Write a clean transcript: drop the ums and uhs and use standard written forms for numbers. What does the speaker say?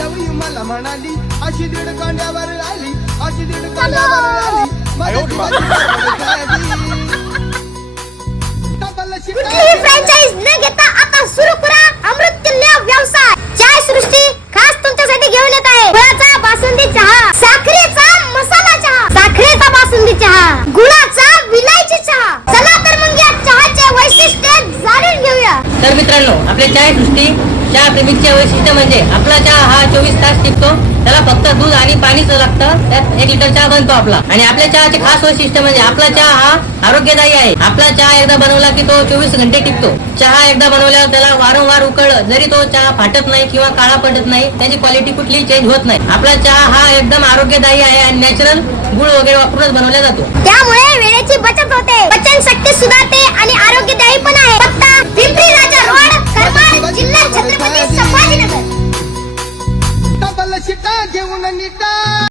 लव you मला म्हणाली, अशी दीड कांड्यावर आली, अशी दीड कांड्यावर आली, माझ्या जीवाची कुठलीही फ्रँचाइज न घेता आता सुरू करा अमृततुल्य व्यवसाय. चाय सृष्टी खास तुमच्यासाठी घेऊन येत आहे गुळाचा बासुंदी चहा, साखरेचा मसाला चहा, साखरेचा बासुंदी चहा, गुळाचा विलायची चहा. चला तर मग या चहाचे वैशिष्ट्य जाणून घेऊया. तर मित्रांनो, आपल्या चाय सृष्टी चहा प्रेमिकचे वैशिष्ट्य म्हणजे आपला चहा हा 24 तास टिकतो. त्याला फक्त दूध आणि पाणीच लागतं. त्यात 1 लिटर चहा बनतो आपला. आणि आपल्या चहाचे खास वैशिष्ट्य म्हणजे आपला चहा हा आरोग्यदायी आहे. आपला चहा एकदा बनवला की तो 24 घंटे टिकतो. चहा एकदा बनवल्यावर त्याला वारंवार उकळलं जरी तो चहा फाटत नाही किंवा काळा पडत नाही, त्याची क्वालिटी कुठलीही चेंज होत नाही. आपला चहा हा एकदम आरोग्यदायी आहे आणि नॅचरल गुळ वगैरे वापरूनच बनवला जातो. त्यामुळे वेळेची बचत होते, पचन शक्ती सुधारते आणि आरोग्यदायी पण आहे. पत्ता पिंपरी राजा रोड, करमाळ, जिल्हा छत्रपती संभाजीनगर. डबल शिटा घेऊन नीटा